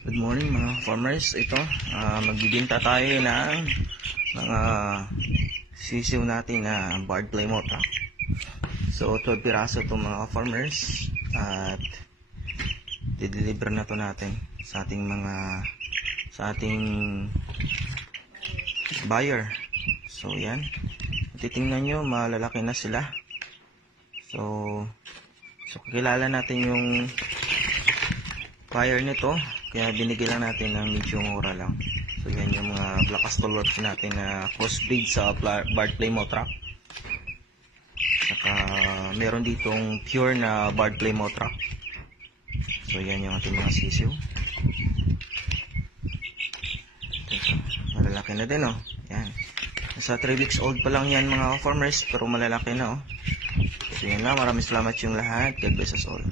Good morning mga farmers. Ito, ah, magbibinta tayo ng mga sisiw natin na barred plymouth. ah. So, 12 piraso itong mga farmers at dideliver na to natin sa ating mga sa ating buyer. So, yan. Titingnan nyo, malalaki na sila. So, so kakilala natin yung buyer nito. Kaya binigyan lang natin ng medyo mura lang. So yan yung mga Black Astolot natin na crossbreed sa Bard Plymouth Rock. Saka meron ditong pure na Bard Plymouth Rock. So yan yung ating mga sisiw. Malalaki na din oh. Yan. Nasa 3 weeks old pa lang yan mga farmers pero malalaki na oh. So yan lang. Maraming salamat yung lahat. God bless us all.